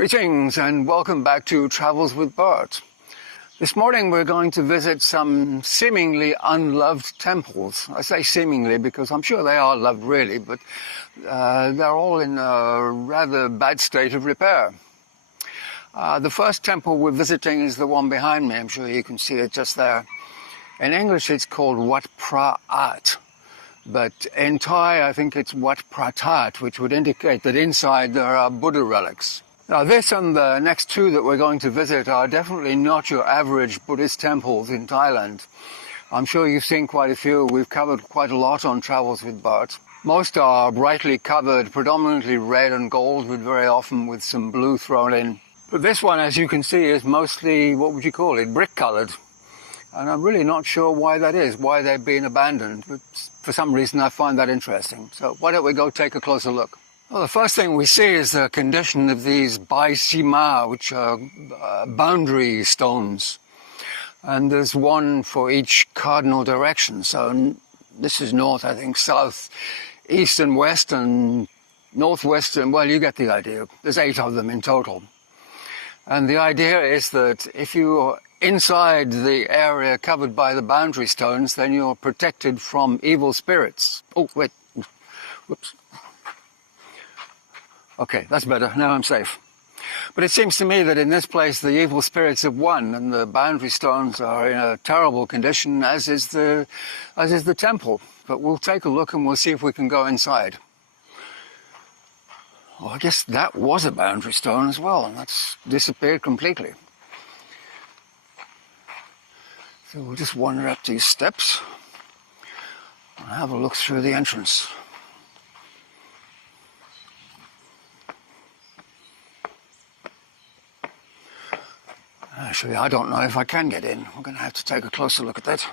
Greetings and welcome back to Travels with Bert. This morning we're going to visit some seemingly unloved temples. I say seemingly because I'm sure they are loved really, but they're all in a rather bad state of repair. The first temple we're visiting is the one behind me. I'm sure you can see it just there. In English it's called Wat Praat, but in Thai I think it's Wat Pratat, which would indicate that inside there are Buddha relics. Now this and the next two that we're going to visit are definitely not your average Buddhist temples in Thailand. I'm sure you've seen quite a few. We've covered quite a lot on Travels with Bert. Most are brightly covered, predominantly red and gold, but very often with some blue thrown in. But this one, as you can see, is mostly, what would you call it, brick-coloured. And I'm really not sure why that is, why they've been abandoned. But for some reason I find that interesting. So why don't we go take a closer look? Well, the first thing we see is the condition of these bai sima, which are boundary stones. And there's one for each cardinal direction. So this is north, I think, south, east and west, and northwest, and well, you get the idea. There's 8 of them in total. And the idea is that if you're inside the area covered by the boundary stones, then you're protected from evil spirits. Oh, wait. Whoops. Okay, that's better. Now I'm safe. But it seems to me that in this place the evil spirits have won, and the boundary stones are in a terrible condition, as is the temple. But we'll take a look and we'll see if we can go inside. Well, I guess that was a boundary stone as well, and that's disappeared completely. So we'll just wander up these steps and have a look through the entrance. Actually, I don't know if I can get in. We're going to have to take a closer look at that.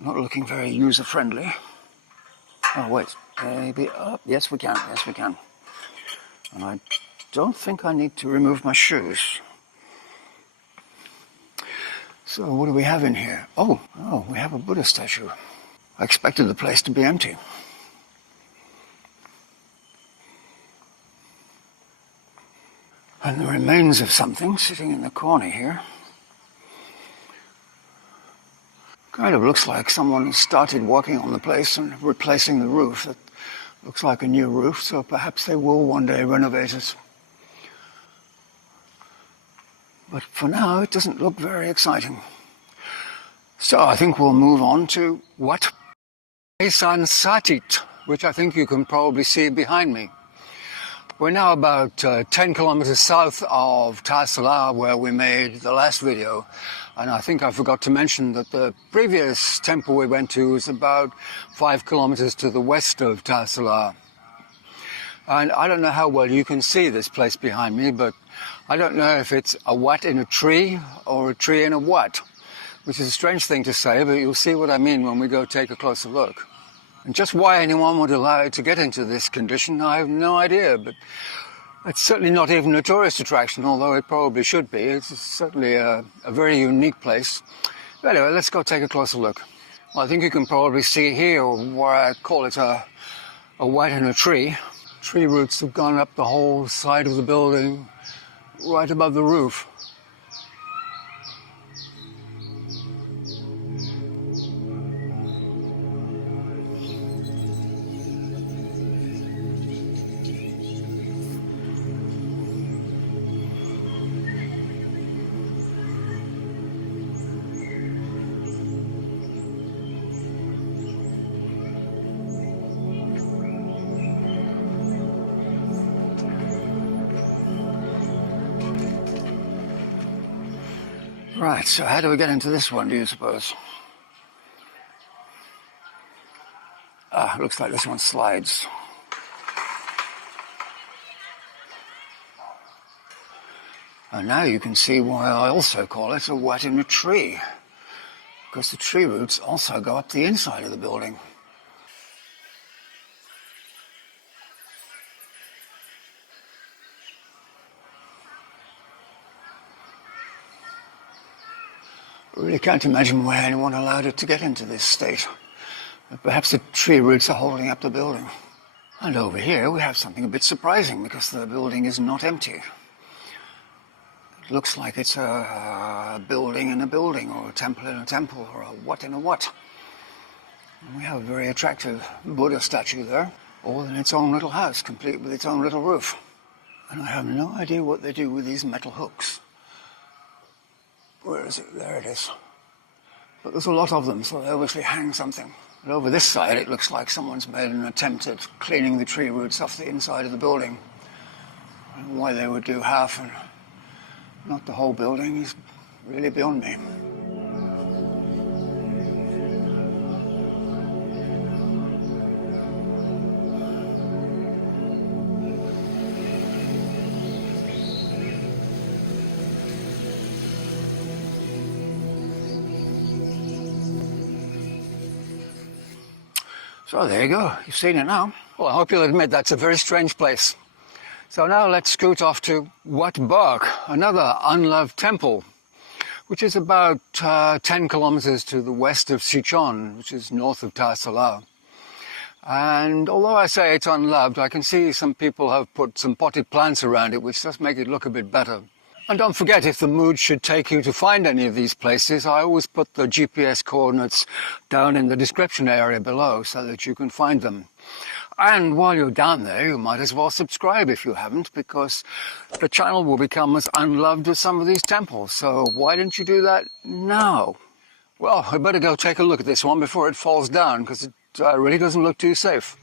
Not looking very user-friendly. Oh, wait. Maybe up. Yes, we can. Yes, we can. And I don't think I need to remove my shoes. So what do we have in here? Oh, we have a Buddha statue. I expected the place to be empty. And the remains of something sitting in the corner here. Kind of looks like someone started working on the place and replacing the roof. It looks like a new roof, so perhaps they will one day renovate it. But for now, it doesn't look very exciting. So I think we'll move on to Wat Satit, which I think you can probably see behind me. We're now about 10 kilometers south of Thailand, where we made the last video. And I think I forgot to mention that the previous temple we went to was about 5 kilometers to the west of Thailand. And I don't know how well you can see this place behind me, but I don't know if it's a wat in a tree or a tree in a wat, which is a strange thing to say, but you'll see what I mean when we go take a closer look. And just why anyone would allow it to get into this condition, I have no idea, but it's certainly not even a tourist attraction, although it probably should be. It's certainly a very unique place. But anyway, let's go take a closer look. Well, I think you can probably see here where I call it a wat in a tree. Tree roots have gone up the whole side of the building, right above the roof. Right, so how do we get into this one, do you suppose? Looks like this one slides. And now you can see why I also call it a wat in a tree, because the tree roots also go up the inside of the building. I really can't imagine why anyone allowed it to get into this state. But perhaps the tree roots are holding up the building. And over here we have something a bit surprising because the building is not empty. It looks like it's a building in a building, or a temple in a temple, or a what in a what. And we have a very attractive Buddha statue there, all in its own little house, complete with its own little roof. And I have no idea what they do with these metal hooks. Where is it? There it is. But there's a lot of them, so they obviously hang something. And over this side, it looks like someone's made an attempt at cleaning the tree roots off the inside of the building. I don't know why they would do half and not the whole building is really beyond me. So there you go, you've seen it now. Well, I hope you'll admit that's a very strange place. So now let's scoot off to Wat Berk, another unloved temple, which is about 10 kilometers to the west of Sichuan, which is north of Dar es Salaam. And although I say it's unloved, I can see some people have put some potted plants around it, which does make it look a bit better. And don't forget, if the mood should take you to find any of these places, I always put the GPS coordinates down in the description area below so that you can find them. And while you're down there, you might as well subscribe if you haven't, because the channel will become as unloved as some of these temples. So why didn't you do that now? Well, I better go take a look at this one before it falls down, because it really doesn't look too safe.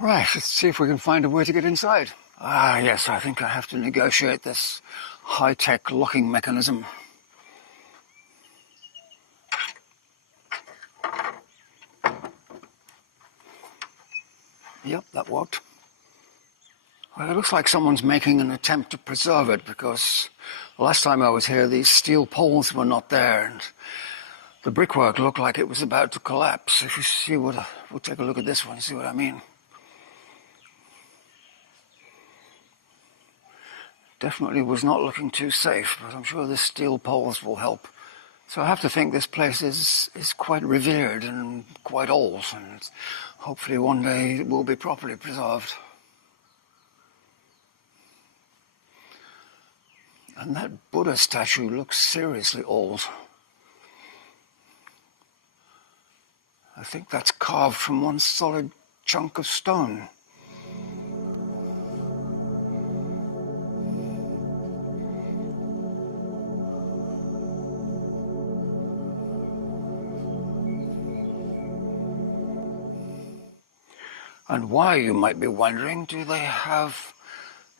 Right, let's see if we can find a way to get inside. Ah, yes, I think I have to negotiate this high-tech locking mechanism. Yep, that worked. Well, it looks like someone's making an attempt to preserve it, because the last time I was here, these steel poles were not there, and the brickwork looked like it was about to collapse. If you see what, we'll take a look at this one, see what I mean. Definitely was not looking too safe, but I'm sure the steel poles will help. So I have to think this place is quite revered and quite old, and hopefully one day it will be properly preserved. And that Buddha statue looks seriously old. I think that's carved from one solid chunk of stone. And why, you might be wondering, do they have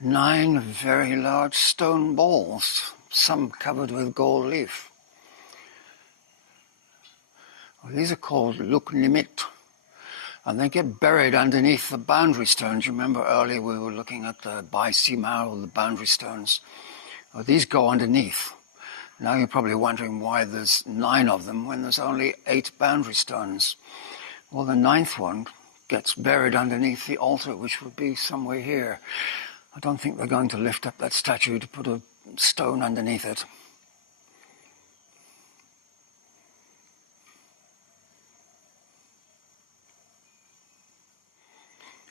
9 very large stone balls, some covered with gold leaf? Well, these are called luk nimit, and they get buried underneath the boundary stones. You remember earlier we were looking at the Bai Simao, or the boundary stones. Well, these go underneath. Now you're probably wondering why there's 9 of them when there's only 8 boundary stones. Well, the 9th one gets buried underneath the altar, which would be somewhere here. I don't think they're going to lift up that statue to put a stone underneath it.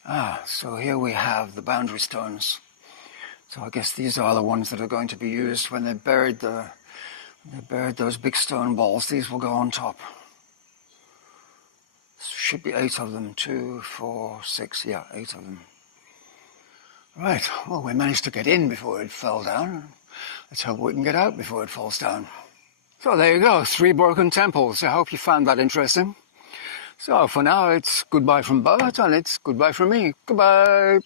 Ah, so here we have the boundary stones. So I guess these are the ones that are going to be used when they buried those big stone balls. These will go on top. Should be 8 of them, 2, 4, 6, yeah, 8 of them. Right, well, we managed to get in before it fell down. Let's hope we can get out before it falls down. So there you go, 3 broken temples. I hope you found that interesting. So for now, it's goodbye from Bert, and it's goodbye from me. Goodbye.